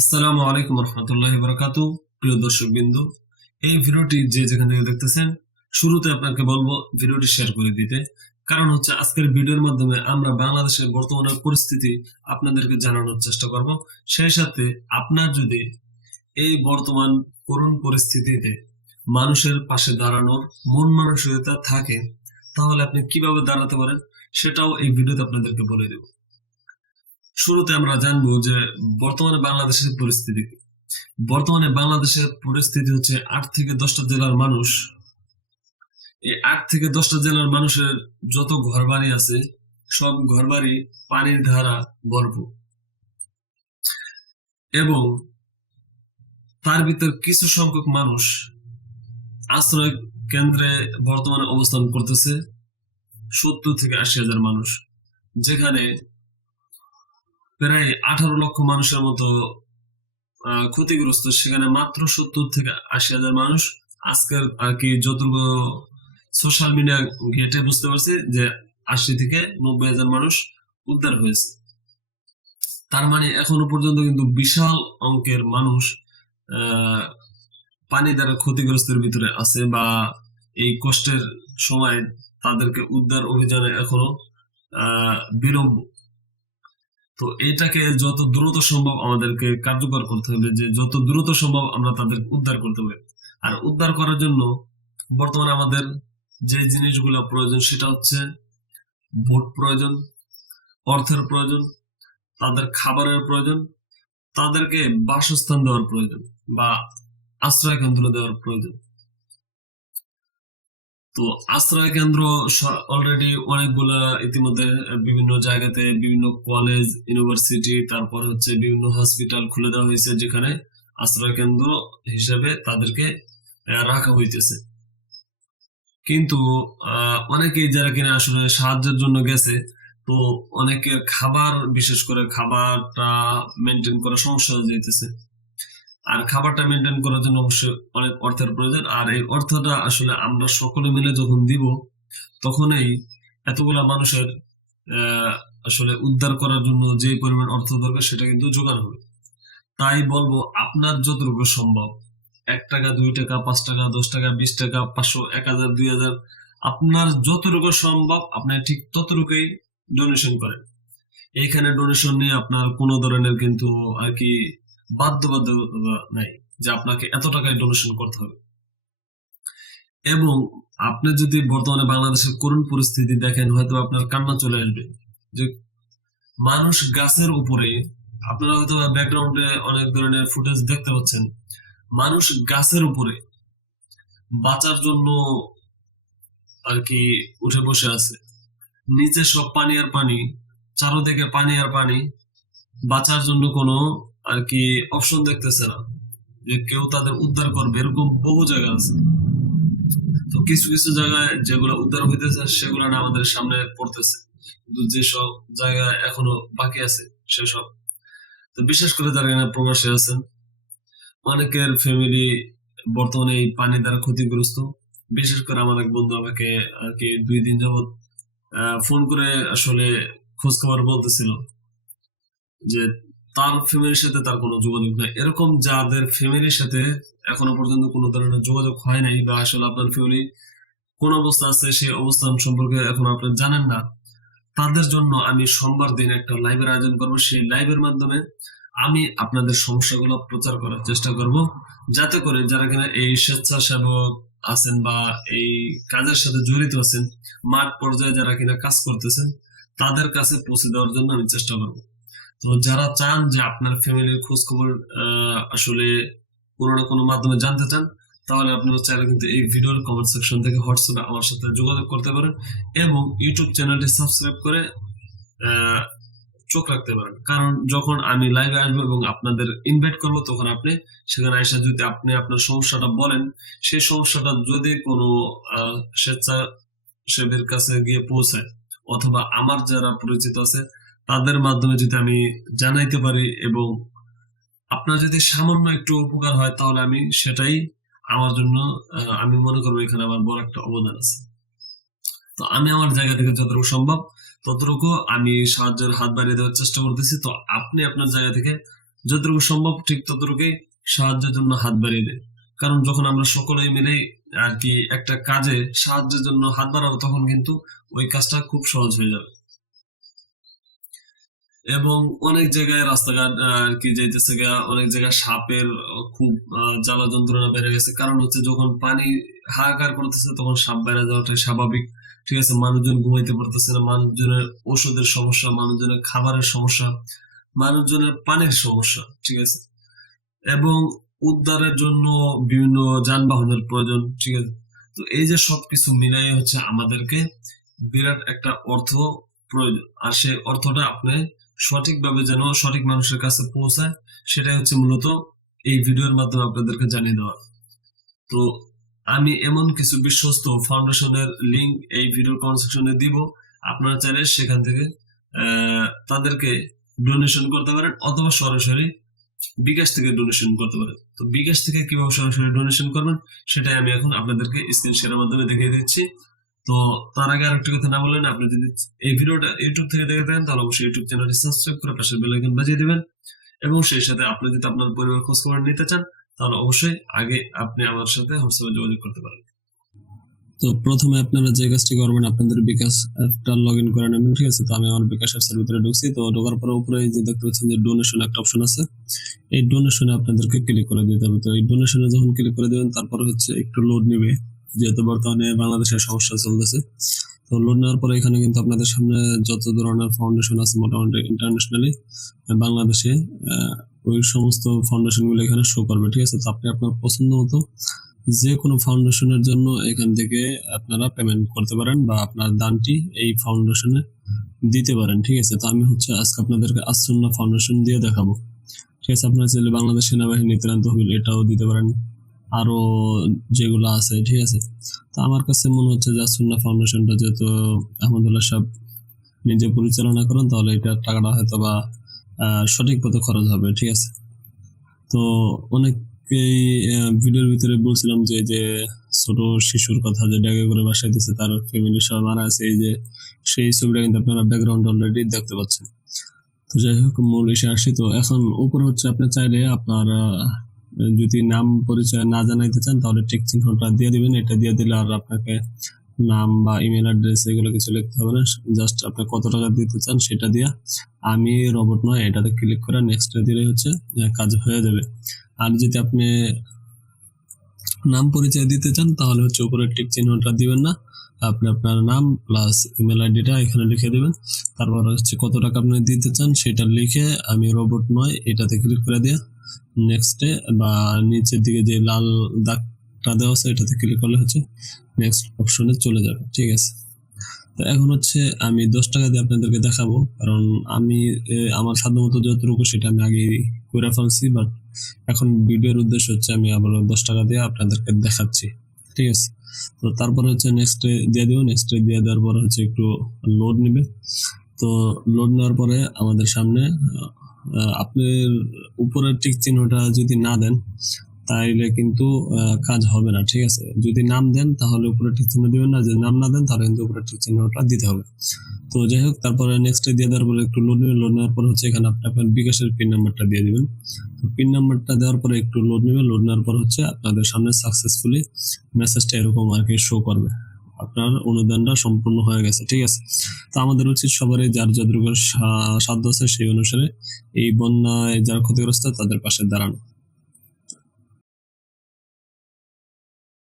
আসসালামু আলাইকুম রহমতুল্লাহ বরকাত প্রিয় দর্শক বিন্দু এই ভিডিওটি যে যেখান থেকে দেখতেছেন, শুরুতে আপনাকে বলব ভিডিওটি শেয়ার করে দিতে। কারণ হচ্ছে আজকের ভিডিওর মাধ্যমে আমরা বাংলাদেশের বর্তমানের পরিস্থিতি আপনাদেরকে জানানোর চেষ্টা করব। সেই সাথে আপনার যদি এই বর্তমান করুণ পরিস্থিতিতে মানুষের পাশে দাঁড়ানোর মন মানসিকতা থাকে, তাহলে আপনি কীভাবে দাঁড়াতে পারেন, সেটাও এই ভিডিওতে আপনাদেরকে বলে দেব। শুরুতে আমরা জানব যে বর্তমানে বাংলাদেশের পরিস্থিতি বর্তমানে বাংলাদেশের পরিস্থিতি হচ্ছে আট থেকে দশটা জেলার মানুষ। এই আট থেকে দশটা জেলার মানুষের যত ঘরবাড়ি আছে, সব ঘরবাড়ি পানির ধারা ভরপুর। এবং তার ভিতর কিছু সংখ্যক মানুষ আশ্রয় কেন্দ্রে বর্তমানে অবস্থান করতেছে সত্তর থেকে আশি হাজার মানুষ, যেখানে প্রায় আঠারো লক্ষ মানুষের মতো ক্ষতিগ্রস্ত। সেখানে মাত্র সত্তর থেকে আশি হাজার মানুষ আজকের আর কি যতটুকু সোশ্যাল মিডিয়া ঘেটে বুঝতে পারছি যে আশি থেকে নব্বই হাজার মানুষ উদ্ধার হয়েছে। তার মানে এখনও পর্যন্ত কিন্তু বিশাল অঙ্কের মানুষ পানি দ্বারা ক্ষতিগ্রস্তের ভিতরে আছে বা এই কষ্টের সময় তাদেরকে উদ্ধার অভিযানে এখনও আহ, বিলম্ব তো এটাকে যত দ্রুত সম্ভব আমাদেরকে কার্যকর করতে হবে, যে যত দ্রুত সম্ভব আমরা তাদের উদ্ধার করতে হবে আর উদ্ধার করার জন্য বর্তমানে আমাদের যে জিনিসগুলো প্রয়োজন সেটা হচ্ছে ভোট প্রয়োজন, অর্থের প্রয়োজন, তাদের খাবারের প্রয়োজন, তাদেরকে বাসস্থান দেওয়ার প্রয়োজন বা আশ্রয় কেন্দ্র দেওয়ার প্রয়োজন। তো আশ্রয় কেন্দ্র অলরেডি অনেকগুলা ইতিমধ্যে বিভিন্ন জায়গাতে, বিভিন্ন কলেজ ইউনিভার্সিটি তারপর হচ্ছে বিভিন্ন হসপিটাল খুলে দেওয়া হয়েছে যেখানে আশ্রয় কেন্দ্র হিসেবে তাদেরকে রাখা হইতেছে। কিন্তু অনেকেই যারা কিনা আসলে সাহায্যের জন্য গেছে, তো অনেকের খাবার, বিশেষ করে খাবারটা মেনটেন করা সমস্যা হয়ে যাইতেছে। আর খাবারটা মেনটেন করার জন্য অবশ্যই অনেক অর্থের প্রয়োজন। আর এই অর্থটা আসলে আমরা সকলে মিলে যখন দিব, তখনই এতগুলা মানুষের আসলে উদ্ধার করার জন্য যে পরিমাণ অর্থ দরকার সেটা কিন্তু জোগাড় হবে। তাই বলব, আপনার যতটুকু সম্ভব, এক টাকা, দুই টাকা, পাঁচ টাকা, দশ টাকা, বিশ টাকা, পাঁচশো, এক হাজার, দুই হাজার, আপনার যতটুকু সম্ভব আপনি ঠিক ততটুকুই ডোনেশন করেন। এইখানে ডোনেশন নিয়ে আপনার কোনো ধরনের কিন্তু আর কি বাধ্যবাধকতা নাই যে আপনাকে এত টাকায় ডোনেশন করতে হবে। এবং আপনি যদি বর্তমানে বাংলাদেশের করুণ পরিস্থিতি দেখেন, হয়তো আপনার কান্না চলে আসবে। যে মানুষ গাছের উপরে, আপনারা হয়তো ব্যাকগ্রাউন্ডে অনেক ধরনের ফুটেজ দেখতে পাচ্ছেন, মানুষ গাছের উপরে বাঁচার জন্য আর কি উঠে বসে আছে। নিচে সব পানি আর পানি, চারোদিকে পানি আর পানি, বাঁচার জন্য কোনো আর কি অপশন দেখতেছে না। যে কেউ তাদের উদ্ধার করবে, এরকম বহু জায়গা আছে। তো কিছু কিছু জায়গায় যেগুলো উদ্ধার হইতেছে, সেগুলো না আমাদের সামনে পড়তেছে। কিন্তু যেসব জায়গা এখনও বাকি আছে, সেসব। তো বিশেষ করে যারা এখানে প্রবাসী আছেন, অনেকের ফ্যামিলি বর্তমানে এই পানি দ্বারা ক্ষতিগ্রস্ত। বিশেষ করে আমার এক বন্ধু আমাকে আর কি দুই দিন যাবত ফোন করে আসলে খোঁজ খবর বলতেছিল যে তার ফ্যামিলির সাথে তার কোনো যোগাযোগ নাই। এরকম যাদের ফ্যামিলির সাথে এখনও পর্যন্ত কোনো ধরনের যোগাযোগ হয় নাই বা আসলে আপনার ফ্যামিলি কোন অবস্থা আছে সেই অবস্থান সম্পর্কে এখন আপনি জানেন না, তাদের জন্য আমি সোমবার দিন একটা লাইভের আয়োজন করব। সেই লাইভের মাধ্যমে আমি আপনাদের সমস্যাগুলো প্রচার করার চেষ্টা করব। যাতে করে যারা কিনা এই স্বেচ্ছাসেবক আছেন বা এই কাজের সাথে জড়িত আছেন, মাঠ পর্যায়ে যারা কিনা কাজ করতেছেন, তাদের কাছে পৌঁছে দেওয়ার জন্য আমি চেষ্টা করব। তো যারা চান যে আপনার ফ্যামিলির খোঁজ খবর আসলে কোনো না কোনো মাধ্যমে জানতে চান, তাহলে আপনারা চাইলে কিন্তু এই ভিডিওর কমেন্ট সেকশন থেকে হোয়াটসঅ্যাপে আমার সাথে যোগাযোগ করতে পারেন এবং ইউটিউব চ্যানেলটি সাবস্ক্রাইব করে চোখ রাখতে পারেন। কারণ যখন আমি লাইভে আসব এবং আপনাদের ইনভাইট করব, তখন আপনি সেখানে এসে যদি আপনি আপনার সমস্যাটা বলেন, সেই সমস্যাটা যদি কোনো স্বেচ্ছাসেবীর কাছে গিয়ে পৌঁছায়, অথবা আমার যারা পরিচিত আছে তাদের মাধ্যমে যদি আমি জানাইতে পারি এবং আপনার যদি সামান্য একটু উপকার হয়, তাহলে আমি সেটাই আমার জন্য আমি মনে করব এখানে আমার বড় একটা অবদান আছে। তো আমি আমার জায়গা থেকে যতটুকু সম্ভব, ততটুকু আমি সাহায্যের হাত বাড়িয়ে দেওয়ার চেষ্টা করতেছি। তো আপনি আপনার জায়গা থেকে যতটুকু সম্ভব ঠিক ততটুকুই সাহায্যের জন্য হাত বাড়িয়ে দেয় কারণ যখন আমরা সকলেই মিলে আর কি একটা কাজে সাহায্যের জন্য হাত বাড়াবো, তখন কিন্তু ওই কাজটা খুব সহজ হয়ে যাবে। এবং অনেক জায়গায় রাস্তাঘাট আর কি যাইতেছে গা, অনেক জায়গায় সাপের খুব জ্বালা যন্ত্রণা বেড়ে গেছে। কারণ হচ্ছে যখন পানি হাহাকার করতেছে, তখন সাপ বেড়ে যাওয়াটাই স্বাভাবিক। ঠিক আছে, মানুষজন ঘুমাইতে পারতেছে না, মানুষজনের ওষুধের সমস্যা, মানুষজনের খাবারের সমস্যা, মানুষজনের পানির সমস্যা, ঠিক আছে? এবং উদ্ধারের জন্য বিভিন্ন যানবাহনের প্রয়োজন, ঠিক আছে? তো এই যে সবকিছু মিলাই হচ্ছে আমাদেরকে বিরাট একটা অর্থ প্রয়োজন। আর সেই অর্থটা আপনি সঠিকভাবে যেন সঠিক মানুষের কাছে পৌঁছায়, সেটাই হচ্ছে মূলত এই ভিডিওর মাধ্যমে আপনাদেরকে জানিয়ে দেওয়া। তো আমি এমন কিছু বিশ্বস্ত ফাউন্ডেশনের লিংক এই ভিডিওর কমেন্ট সেকশনে দিব। আপনারা চাইলে সেখান থেকে তাদেরকে ডোনেশন করতে পারেন অথবা সরাসরি বিকাশ থেকে ডোনেশন করতে পারেন। তো বিকাশ থেকে কীভাবে সরাসরি ডোনেশন করবেন, সেটাই আমি এখন আপনাদেরকে স্ক্রিন শেয়ারের মাধ্যমে দেখিয়ে দিচ্ছি। তো তার আগে আরেকটি কথা না বললেন আপনি যদি এই ভিডিওটা ইউটিউব থেকে দেখে থাকেন, তাহলে অবশ্যই ইউটিউব চ্যানেলটি সাবস্ক্রাইব করে পাশের বেল আইকন বাজিয়ে দিবেন। এবং সেই সাথে আপনি যদি আপনার পরিবার খোঁজ খবর নিতে চান, তাহলে অবশ্যই আগে আপনি আমার সাথে হোয়াটসঅ্যাপে যোগাযোগ করতে পারেন। তো প্রথমে আপনারা যে কাজটি করবেন, আপনাদের বিকাশ অ্যাপটা লগ ইন করে নেবেন, ঠিক আছে? তো আমি আমার বিকাশ অ্যাপসের ভিতরে ঢুকছি। তো ঢোকার পরে উপরে যে দেখতে পাচ্ছেন যে ডোনেশন একটা অপশন আছে। এই ডোনেশনে আপনাদেরকে ক্লিক করে দিতে হবে। তো এই ডোনেশনে যখন ক্লিক করে দেবেন, তারপরে হচ্ছে একটু লোড নেবে। যেহেতু বর্তমানে বাংলাদেশের সমস্যা চলতেছে, তো লোড নেওয়ার পরে এখানে কিন্তু আপনাদের সামনে যত ধরনের ফাউন্ডেশন আছে মোটামুটি ইন্টারন্যাশনালি বাংলাদেশে ওই সমস্ত ফাউন্ডেশনগুলো এখানে শো করবে, ঠিক আছে? তো আপনি আপনার পছন্দ মতো যে কোনো ফাউন্ডেশনের জন্য এখান থেকে আপনারা পেমেন্ট করতে পারেন বা আপনার দানটি এই ফাউন্ডেশনে দিতে পারেন, ঠিক আছে? তো আমি হচ্ছে আজকে আপনাদেরকে আসন্না ফাউন্ডেশন দিয়ে দেখাবো। ঠিক আছে, আপনারা চাইলে বাংলাদেশ সেনাবাহিনী ত্রান্ত তহবিল এটাও দিতে পারেন। আরও যেগুলো আছে, ঠিক আছে? তো আমার কাছে মনে হচ্ছে যে আসন্না ফাউন্ডেশনটা যেহেতু আহমদুল্লাহ সাহেব নিজে পরিচালনা করেন, তাহলে এটা টাকাটা হয়তো বা সঠিক পথে খরচ হবে, ঠিক আছে? তো অনেকেই ভিডিওর ভিতরে বলছিলাম যে যে ছোট শিশুর কথা যে ড্যাগে করে বাসায় দিচ্ছে তার ফ্যামিলির সবাই মারা আছে এই যে সেই ছবিটা কিন্তু আপনারা ব্যাকগ্রাউন্ড অলরেডি দেখতে পাচ্ছেন। তো যাই হোক, মূল এসে আসি। তো এখন উপরে হচ্ছে, আপনি চাইলে আপনার যদি নাম পরিচয় না জানাইতে চান, তাহলে টিক চিহ্নটা দিয়ে দিবেন। এটা দিয়ে দিলে আর আপনাকে নাম বা ইমেল অ্যাড্রেস এগুলো কিছু লিখতে হবে না। জাস্ট আপনি কত টাকা দিতে চান সেটা দিয়া আমি রোবট নয়, এটাতে ক্লিক করে নেক্সট দিলে হচ্ছে কাজ হয়ে যাবে। আর যদি আপনি নাম পরিচয় দিতে চান, তাহলে হচ্ছে উপরে টিক চিহ্নটা দিবেন না। আপনি আপনার নাম প্লাস ইমেল আইডিটা এখানে লিখে দেবেন। তারপর হচ্ছে কত টাকা আপনি দিতে চান সেটা লিখে আমি রোবট নয়, এটাতে ক্লিক করে দিয়ে নেক্সটে বা নিচের দিকে যে লাল দাগটা দেওয়া আছে এটাতে ক্লিক করলে হচ্ছে নেক্সট অপশনে চলে যাবে, ঠিক আছে? তো এখন হচ্ছে আমি দশ টাকা দিয়ে আপনাদেরকে দেখাবো, কারণ আমি আমার সাধ্যমতো যতটুকু সেটা আমি আগে করে ফেলছি বাট এখন ভিডিওর উদ্দেশ্য হচ্ছে আমি আবার দশ টাকা দিয়ে আপনাদেরকে দেখাচ্ছি। ঠিক আছে? তো তারপরে হচ্ছে নেক্সট দিয়ে দিব নেক্সট দিয়ে দেওয়ার পরে হচ্ছে একটু লোড নেবে। তো লোড নেওয়ার পরে আমাদের সামনে আপনার উপরের টিক চিহ্নটা যদি না দেন তাইলে কিন্তু কাজ হবে না, ঠিক আছে? যদি নাম দেন, তাহলে উপরে ঠিক চিহ্ন দিবেন না যদি নাম না দেন, তাহলে কিন্তু উপরে টিক চিহ্নটা দিতে হবে। তো যাই হোক, তারপরে নেক্সট দিয়ে দেওয়ার পরে একটু লোড নেবেন লোড নেওয়ার পরে হচ্ছে এখানে আপনি আপনার বিকাশের পিন নাম্বারটা দিয়ে দিবেন। তো পিন নাম্বারটা দেওয়ার পরে একটু লোড নেবেন লোড নেওয়ার পর হচ্ছে আপনাদের সামনে সাকসেসফুলি মেসেজটা এরকম আর কি শো করবে। আপনার অনুদানটা সম্পূর্ণ হয়ে গেছে, ঠিক আছে? তো আমাদের উচিত সবারই যার সা- সাধ্য আছে সেই অনুসারে এই বন্যায় যারা ক্ষতিগ্রস্ত, তাদের পাশে দাঁড়ানো।